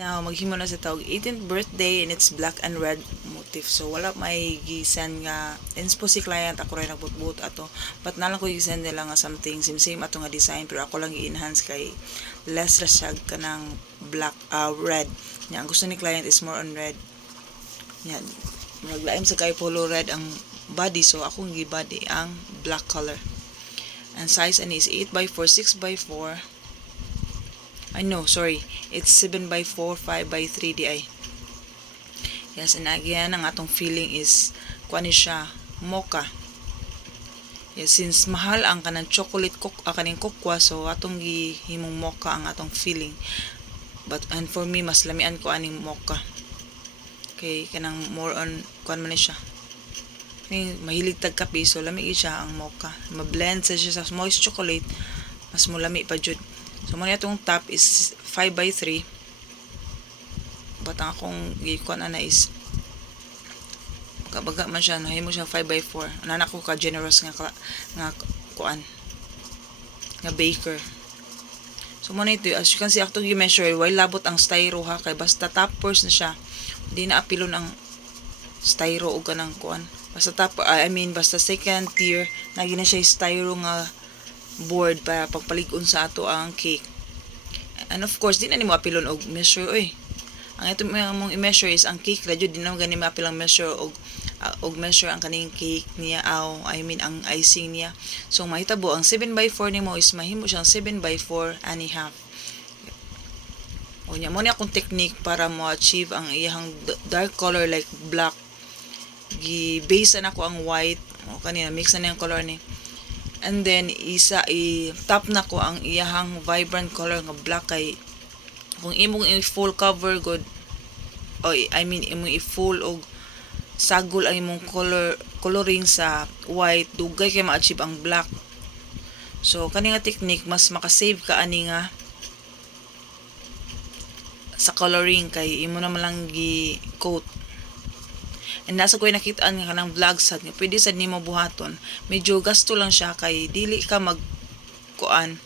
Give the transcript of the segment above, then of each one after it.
Now, maghimo na sa tawag 18th birthday and it's black and red motif. So, wala may gisan nga inspo si client ako rin nagbutbut ato. But nalang ko gisan nila nga something same ato nga design pero ako lang i-enhance kay less rasyag ka ng black, red. Yan, ang gusto ni client is more on red. Yan. Maglaim sa kay polo red ang body so akong gi-body ang black color. And size ani is 8x4, 6x4. I know, sorry. It's 7x4, 5x3 di ay. Yes, and again, ang atong feeling is, kuha siya, mocha. Yes, since mahal ang kanang chocolate kaning kokwa, so atong gihimong mocha ang atong feeling. And for me, mas lamian ko aning mocha. Okay, kanang more on, kuha man siya. Mahilig tag kape, so lami siya ang mocha. Ma-blend sa siya sa moist chocolate, mas mulami pa jud. So, muna itong top is 5x3. But ang akong gikuan na is baga man siya, nahimo siya 5x4. Anan ako ka generous nga kuan nga baker. So, muna ito, as you can see, akong i-measure, while labot ang styro ha, kay basta top first na siya, hindi na apilon ang styro o ganang kuan. Basta basta second tier, nagi na siya styro nga board para pagpaligon sa ato ang cake. And of course, di na ni mo apilon og measure oy. Ang ito mong i-measure is ang cake radyo di na gani mapilang measure og measure ang kaning cake niya ang icing niya. So mahitabo ang 7x4 nimo is mahimo siyang 7x4 and a half. Unya mo ni akong technique para mo achieve ang iyang dark color like black. Gi-base na ako ang white o kanina mix na yung color ni. And then i-top na ko ang iyahang vibrant color nga black kay kung imong i-full cover good imong i-full og sagol ang imong coloring sa white dugay kay ma-achieve ang black. So kani nga technique mas maka-save ka ani nga sa coloring kay imo na lang gi-coat. And nasa ko nakitaan nga kanang vlog sad nga pwede sad nimo buhaton. Medyo gasto lang siya kay dili ka magkuan.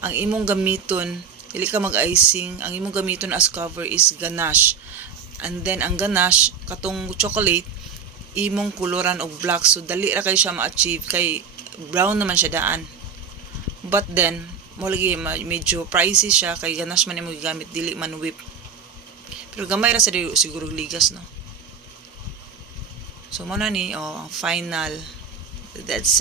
Ang imong gamiton, dili ka mag-icing, ang imong gamiton as cover is ganache. And then ang ganache katong chocolate imong kuluran og black so dali ra kay siya ma-achieve kay brown naman siya daan. But then mo lagi medyo pricey siya kay ganache man imong gigamit dili man whip. Pero gamay ra sa siguro ligas no. So, muna ni, ang final. That's it.